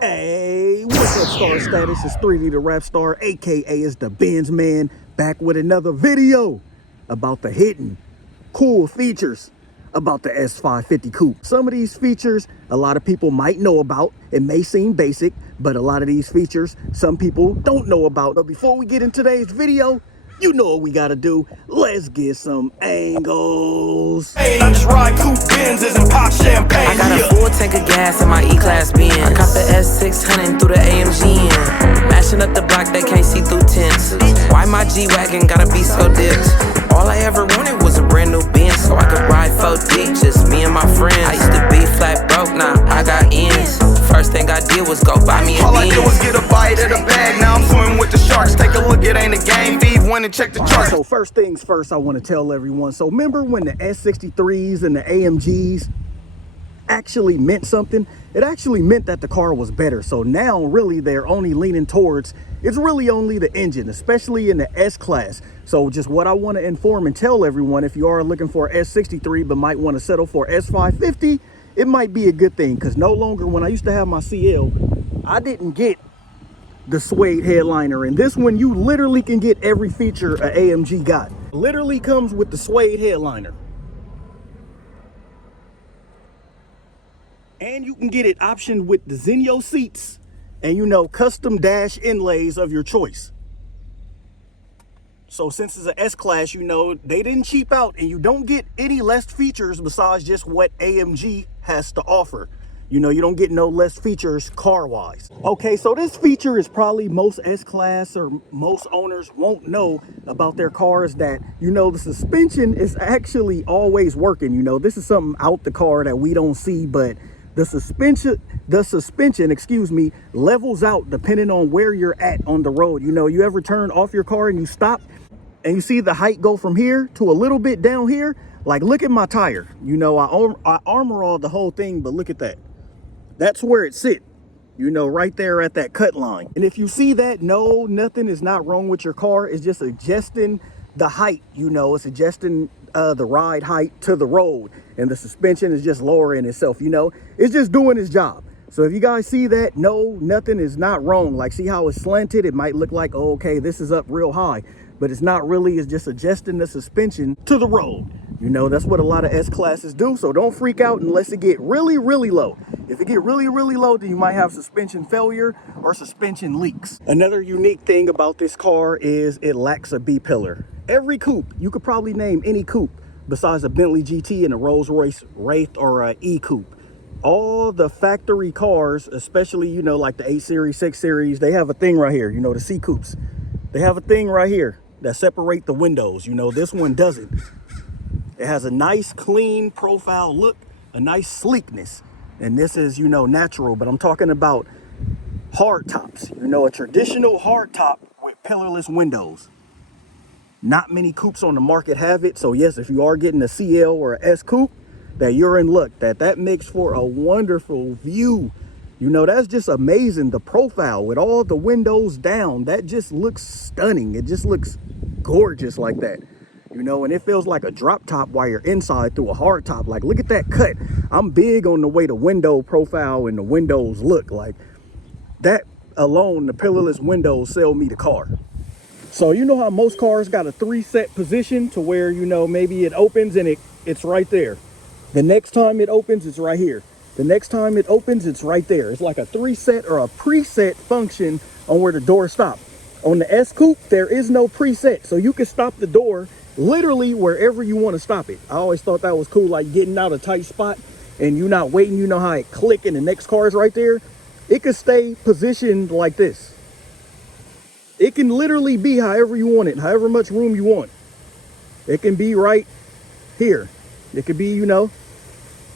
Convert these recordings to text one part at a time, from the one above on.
Hey, what's up, Star Status? It's 3D the Rap Star, aka is the Benz Man, back with another video about the hidden cool features about the S550 Coupe. Some of these features a lot of people might know about. It may seem basic, but a lot of these features some people don't know about. But before we get in today's video, you know what we gotta do. Let's get some angles. I just ride coupe Benzes and pop champagne. I got a full tank of gas in my E-Class Benz. I caught the S650 through the AMG in. Mashing up the block, they can't see through tents. Why my G-Wagon gotta be so dipped? All I ever wanted was a brand new Benz, so I could ride 4 deep, just me and my friends. I used to be flat broke, now I got ends. First thing I did was go buy me a All Benz. I did was get a bite of the bag. Now I'm swimming with the sharks. Take a look, it ain't a game. Beef one and check the charts. So first things first, I want to tell everyone. So remember when the S63s and the AMGs actually meant something? It actually meant that the car was better. So now really they're only leaning towards, it's really only the engine, especially in the S-Class. So just what I want to inform and tell everyone, if you are looking for S63 but might want to settle for S550, it might be a good thing, because no longer, when I used to have my CL, I didn't get the suede headliner, and this one you literally can get every feature a AMG got. Literally comes with the suede headliner, and you can get it optioned with the Zenio seats and, you know, custom dash inlays of your choice. So since it's an S-Class, you know, they didn't cheap out, and you don't get any less features besides just what AMG has to offer. You know, you don't get no less features car-wise. Okay, so this feature is probably most S-Class or most owners won't know about their cars, that, you know, the suspension is actually always working. You know, this is something out the car that we don't see, but the suspension, excuse me, levels out depending on where you're at on the road. You know, you ever turn off your car and you stop and you see the height go from here to a little bit down here? Like, look at my tire. You know, I armor all the whole thing, but look at that. That's where it sit, you know, right there at that cut line. And if you see that, no, nothing is not wrong with your car. It's just adjusting the height, you know, it's adjusting the ride height to the road, and the suspension is just lowering itself, you know, it's just doing its job. So if you guys see that, no, nothing is not wrong. Like, see how it's slanted? It might look like, oh, okay, this is up real high, but it's not really. It's just adjusting the suspension to the road. You know, that's what a lot of S-Classes do. So don't freak out unless it get really, really low. If it get really, really low, then you might have suspension failure or suspension leaks. Another unique thing about this car is it lacks a B-pillar. Every coupe, you could probably name any coupe besides a Bentley GT and a Rolls-Royce Wraith or a E-Coupe. All the factory cars, especially, you know, like the 8 Series, 6 Series, they have a thing right here, you know, the C-Coupes. They have a thing right here that separate the windows. You know, this one doesn't. It has a nice, clean profile look, a nice sleekness. And this is, you know, natural, but I'm talking about hard tops. You know, a traditional hard top with pillarless windows. Not many coupes on the market have it. So yes, if you are getting a CL or a S coupe, that you're in luck. That makes for a wonderful view. You know, that's just amazing. The profile with all the windows down, that just looks stunning. It just looks gorgeous like that. You know, and it feels like a drop top while you're inside through a hard top. Like, look at that cut. I'm big on the way the window profile and the windows look. Like, that alone, the pillarless windows sell me the car. So you know how most cars got a 3-set position to where, you know, maybe it opens and it's right there. The next time it opens, it's right here. The next time it opens, it's right there. It's like a 3-set or a preset function on where the door stops. On the S Coupe, there is no preset. So you can stop the door literally wherever you want to stop it. I always thought that was cool, like getting out a tight spot and you're not waiting. You know how it click and the next car is right there? It could stay positioned like this. It can literally be however you want it, however much room you want. It can be right here. It could be, you know,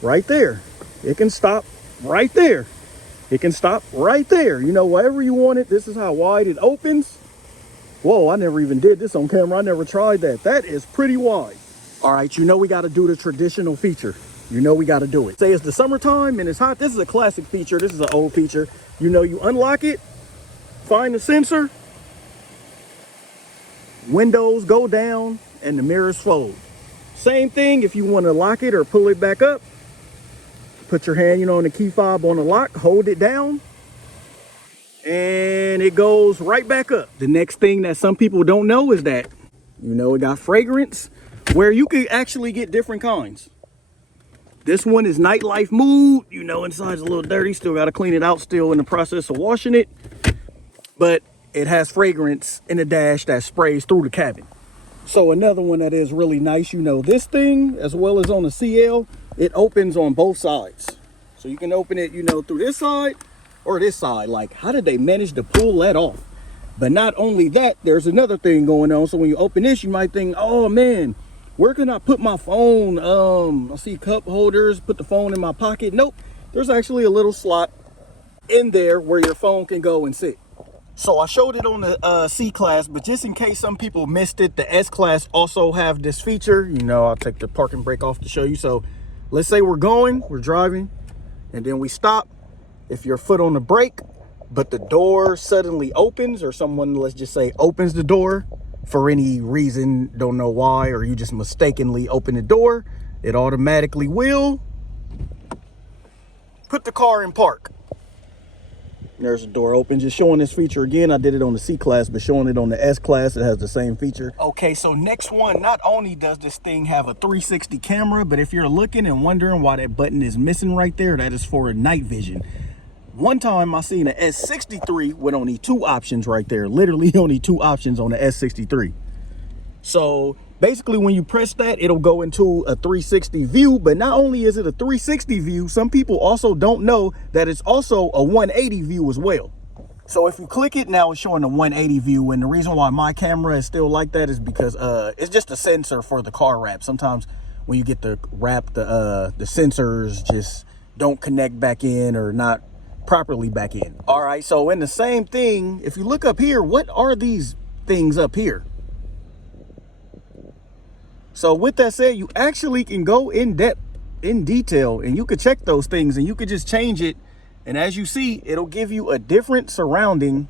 right there. It can stop right there. It can stop right there. You know, wherever you want it. This is how wide it opens. Whoa, I never even did this on camera. I never tried that. That is pretty wide. All right, you know we got to do the traditional feature. You know we got to do it. Say it's the summertime and it's hot. This is a classic feature. This is an old feature. You know, you unlock it, find the sensor, windows go down, and the mirrors fold. Same thing if you want to lock it or pull it back up. Put your hand, you know, on the key fob on the lock, hold it down, and it goes right back up. The next thing that some people don't know is that, you know, it got fragrance where you can actually get different kinds. This one is nightlife mood. You know, inside's a little dirty. Still got to clean it out. Still in the process of washing it. But it has fragrance in the dash that sprays through the cabin. So another one that is really nice, you know, this thing, as well as on the CL, it opens on both sides. So you can open it, you know, through this side or this side. Like, how did they manage to pull that off? But not only that, there's another thing going on. So when you open this, you might think, oh man, where can I put my phone? I see cup holders, put the phone in my pocket. Nope, there's actually a little slot in there where your phone can go and sit. So I showed it on the C-Class, but just in case some people missed it, the S-Class also have this feature. You know, I'll take the parking brake off to show you. So let's say we're driving, and then we stop. If your foot on the brake, but the door suddenly opens, or someone, let's just say, opens the door for any reason, don't know why, or you just mistakenly open the door, it automatically will put the car in park. There's the door open. Just showing this feature again. I did it on the C-Class, but showing it on the S-Class, it has the same feature. Okay, so next one, not only does this thing have a 360 camera, but if you're looking and wondering why that button is missing right there, that is for night vision. One time I seen an S63 with only 2 options right there. Literally only 2 options on the S63. So basically when you press that, it'll go into a 360 view. But not only is it a 360 view, some people also don't know that it's also a 180 view as well. So if you click it, now it's showing a 180 view. And the reason why my camera is still like that is because it's just a sensor for the car wrap. Sometimes when you get the wrap, the sensors just don't connect back in or not properly back in. All right, so in the same thing, if you look up here, what are these things up here? So with that said, you actually can go in depth, in detail, and you could check those things, and you could just change it. And as you see, it'll give you a different surrounding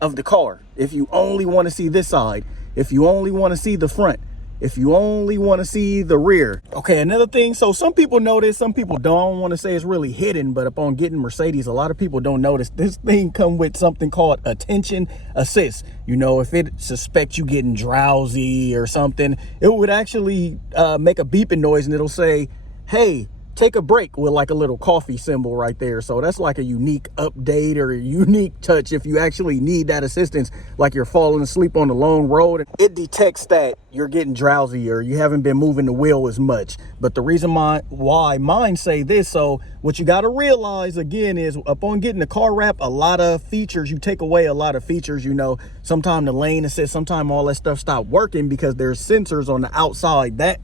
of the car. If you only want to see this side, if you only want to see the front, if you only want to see the rear. Okay, another thing, so some people notice, some people don't. Want to say it's really hidden, but upon getting Mercedes, a lot of people don't notice this thing come with something called attention assist. You know, if it suspects you getting drowsy or something, it would actually make a beeping noise, and it'll say, hey, take a break, with like a little coffee symbol right there. So that's like a unique update or a unique touch if you actually need that assistance, like you're falling asleep on the long road. It detects that you're getting drowsy or you haven't been moving the wheel as much. But the reason why mine say this, so what you got to realize again is upon getting the car wrap, a lot of features, you take away a lot of features. You know, sometimes the lane assist, sometimes all that stuff stop working because there's sensors on the outside that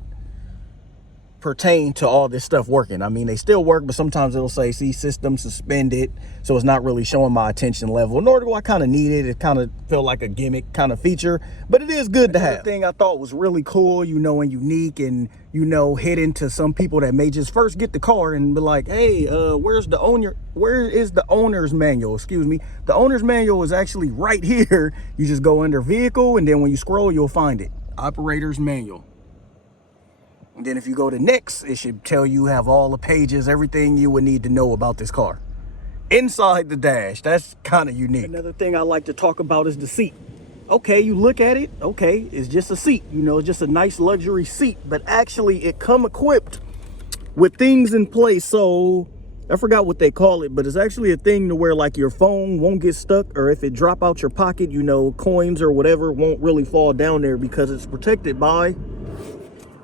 pertain to all this stuff working. I mean, they still work, but sometimes it'll say, see, system suspended. So it's not really showing my attention level, nor do I kind of need it. It kind of feel like a gimmick kind of feature, but it is good to have. Another thing I thought was really cool, you know, and unique and, you know, hidden to some people that may just first get the car and be like, hey, where is the owner's manual? Excuse me. The owner's manual is actually right here. You just go under vehicle, and then when you scroll, you'll find it. Operator's manual. And then if you go to next, it should tell you have all the pages, everything you would need to know about this car. Inside the dash, that's kind of unique. Another thing I like to talk about is the seat. Okay, you look at it, okay, it's just a seat, you know, just a nice luxury seat, but actually it come equipped with things in place. So I forgot what they call it, but it's actually a thing to where like your phone won't get stuck, or if it drop out your pocket, you know, coins or whatever won't really fall down there because it's protected by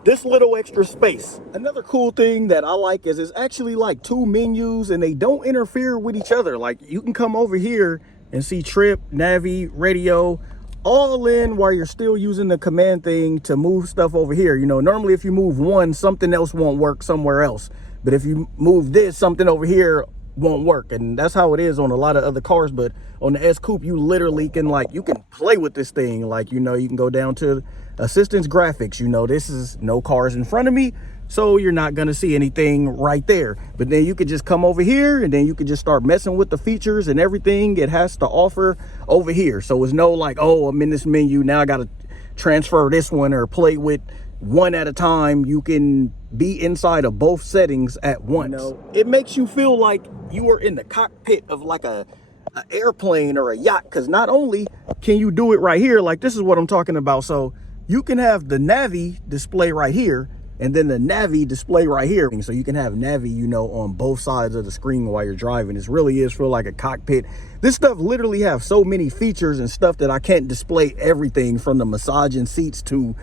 this little extra space. Another cool thing that I like is it's actually like 2 menus and they don't interfere with each other. Like you can come over here and see trip, navi, radio, all in while you're still using the command thing to move stuff over here. You know, normally if you move one, something else won't work somewhere else. But if you move this, something over here won't work. And that's how it is on a lot of other cars. But on the S Coupe, you literally can you can play with this thing. Like, you know, you can go down to assistance graphics. You know, this is no cars in front of me, so you're not going to see anything right there. But then you could just come over here and then you could just start messing with the features and everything it has to offer over here. So it's no like, oh, I'm in this menu, now I got to transfer this one or play with one at a time. You can be inside of both settings at once. You know, it makes you feel like you are in the cockpit of like a an airplane or a yacht, because not only can you do it right here, like this is what I'm talking about. So you can have the Navi display right here and then the Navi display right here. So you can have Navi, you know, on both sides of the screen while you're driving. This really is feel like a cockpit. This stuff literally have so many features and stuff that I can't display everything, from the massaging seats to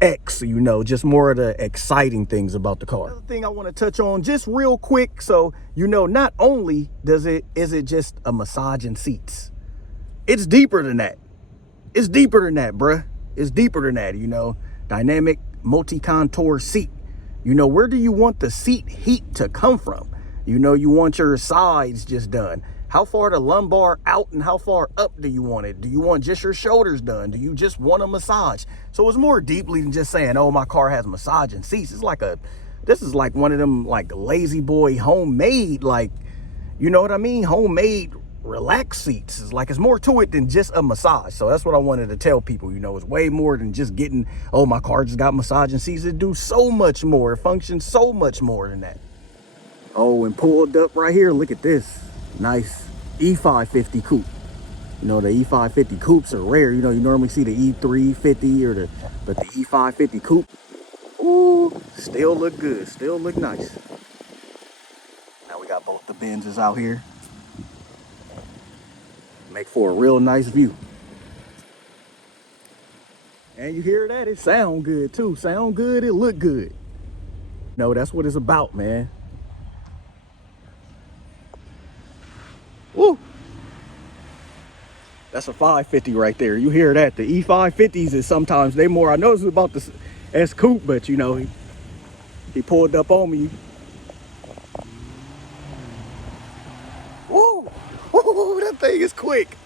X, you know, just more of the exciting things about the car. Another thing I want to touch on just real quick, so you know, not only is it just a massaging seats, it's deeper than that. It's deeper than that, bruh. It's deeper than that, you know. Dynamic multi-contour seat. You know, where do you want the seat heat to come from? You know, you want your sides just done. How far the lumbar out and how far up do you want it? Do you want just your shoulders done? Do you just want a massage? So it's more deeply than just saying, oh, my car has massaging seats. It's like this is like one of them like lazy boy homemade, like, you know what I mean? Homemade relax seats. It's like, it's more to it than just a massage. So that's what I wanted to tell people, you know, it's way more than just getting, oh, my car just got massaging seats. It do so much more. It functions so much more than that. Oh, and pulled up right here, look at this. Nice E550 coupe. You know, the E550 coupes are rare. You know, you normally see the E350 but the E550 coupe, ooh, still look good, still look nice. Now we got both the Benzes out here. Make for a real nice view. And you hear that? It sound good too. Sound good, it look good. No, that's what it's about, man. Woo! That's a 550 right there. You hear that? The E550s is sometimes they more. I know it's about the S coupe, but you know, he pulled up on me. Woo! Woo! That thing is quick.